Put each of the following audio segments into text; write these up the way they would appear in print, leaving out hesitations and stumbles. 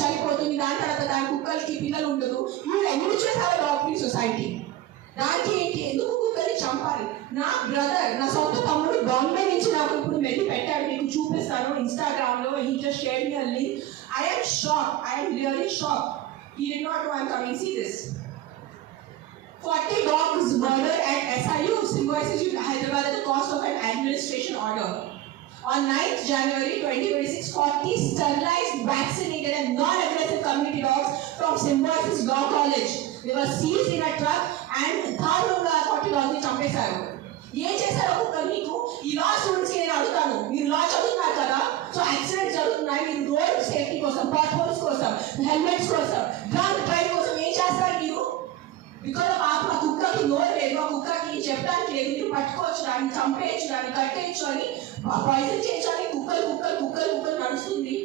చనిపోతుంది, దాని తర్వాత దాని కుక్కలకి పిల్లలు ఉండదు. You encourage have a dog free society. దానికి ఏంటి, ఎందుకు కుక్కల్ని చంపాలి? నా బ్రదర్, నా సొంత తమ్ముడు బాంబే నుంచి నాకు ఇప్పుడు మెల్లి పెట్టాడు, మీకు చూపిస్తాను ఇన్స్టాగ్రామ్ లో. He just shared me a link. I am shocked. I am really shocked. He did not know I am coming. See this. 40 dogs murdered at SIU Symbiosis Hyderabad at the cost of an administration order. On 9th January 2026, 40 sterilized, vaccinated and non-aggressive community dogs from Symbiosis Law College. They were seized in a truck and దారుణంగా 40 dogs ని చంపేశారు. ఏం చేశారో కుక్కలు మీకు? ఈ లా స్టూడెంట్స్కి నేను అడుగుతాను, మీరు లా చదువుతున్నారు కదా, సో యాక్సిడెంట్స్ జరుగుతున్నాయి, మీరు రోడ్ సేఫ్టీ కోసం, పాట్ హోల్స్ కోసం, హెల్మెట్స్ కోసం, డ్రంక్ డ్రైవ్ కోసం ఏం చేస్తారు మీరు? బికాజ్ ఆ కుక్కకి నోరు లేదు, ఆ కుక్కకి చెప్పడానికి లేదు, మీరు పట్టుకోవచ్చు దాన్ని, చంపేయచ్చు దాన్ని, కట్టేయచ్చు అని, పాయిజన్ చేయొచ్చు. కుక్కలు కుక్కలు కుక్కలు కుక్కలు నడుస్తుంది.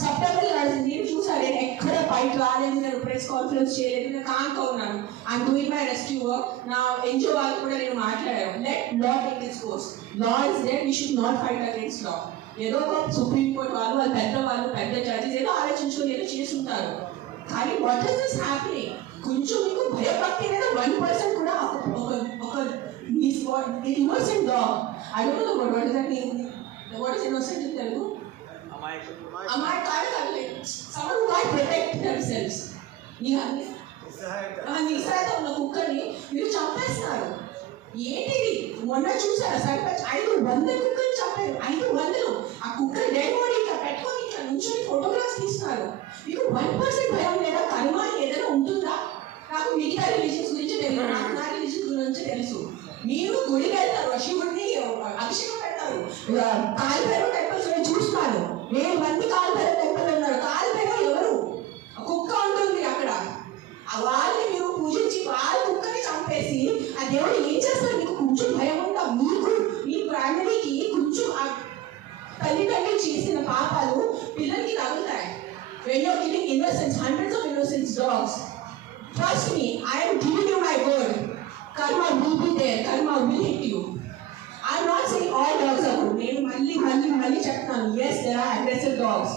సెప్టెంబర్ నడిచింది, నేను చూసాను. నేను ఎక్కడ బయట రాలేదు, నేను ప్రెస్ కాన్ఫరెన్స్ చేయలేదు, నేను కాంతో ఉన్నాను. I'm doing my rescue work. నా ఎన్జిఓ వాళ్ళు కూడా నేను మాట్లాడాను, let law take this course. Law is there, we should not fight against law. ఏదో ఒక సుప్రీంకోర్టు వాళ్ళు పెద్ద జడ్జెస్ ఏదో ఆలోచించుకొని ఏదో చేస్తుంటారు. కానీ వాట్ ఇస్ దిస్ హ్యాపెనింగ్? కొంచెం మీకు భయపడితే లేదా 1% కూడా ఒక innocent dog. I don't know what does that mean. What is innocent in Telugu? Someone who can't protect themselves. నిస్సహాయత ఉన్న కుక్కని మీరు చంపేస్తున్నారు. ఏంటిది? మొన్న చూసారా సర్పంచ్ 500 కుక్కలు చంపారు. 500. ఆ కుక్కలు డెడ్ బాడీ ఇట్లా పెట్టుకొని ఇట్లా నుంచొని ఫోటోగ్రాఫ్స్ తీస్తున్నారు. మీకు 1% భయం లేదా? కర్మ ఏదైనా ఉంటుందా? నాకు మిగతా రిలీజియన్స్ గురించి తెలియదు, నాకు నా రిలీజియన్ గురించి తెలుసు. మీరు గుడికి వెళ్తారు, శివుడిని అభిషేకం పెడతారు, కాలిభైరవ టెంపుల్స్ నేను చూస్తున్నాను. 7 మంది కాలిభైరవ టెంపుల్ ఉన్నారు. కాలిభైరవ ఎవరు? కుక్క ఉంటుంది అక్కడ. వాళ్ళని మీరు పూజించి వాళ్ళ కుక్కని చంపేసి ఆ దేవుడు ఏం చేస్తారు? మీకు కొంచెం భయం ఉందా? మీకు మీ ఫ్యామిలీకి కొంచెం తల్లిదండ్రులు చేసిన పాపాలు పిల్లలకి తగులుతాయి. When you are killing innocents, hundreds of innocent dogs, trust me, I am giving you my word. Karma will be there. Karma will hit you. I am not saying all dogs are good. నేను మళ్ళీ చెప్తాను, yes, there are aggressive dogs.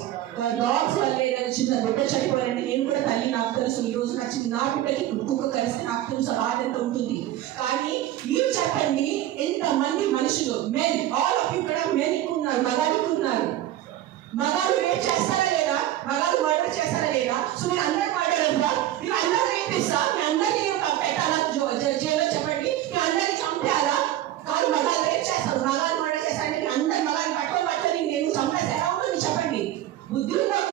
Dogs వల్లే చిన్న బిడ్డ చనిపోయారంటే నేను కూడా తల్లి, నాకు తెలుసు. ఈ రోజు నా బిడ్డకి కుక్క కలిస్తే నాకు తెలుసు బాధ ఎంత ఉంటుంది. కానీ మీరు చెప్పండి, ఎంతమంది మనుషులు, మెన్, ఆల్ ఆఫ్ యూ ఇక్కడ మెన్ ఉన్నారు, మగాళ్ళు ఉన్నారు. మగాళ్ళు రేప్ చేస్తారా లేదా? మగాళ్ళు మర్డర్ చేస్తారా లేదా? సో మీరు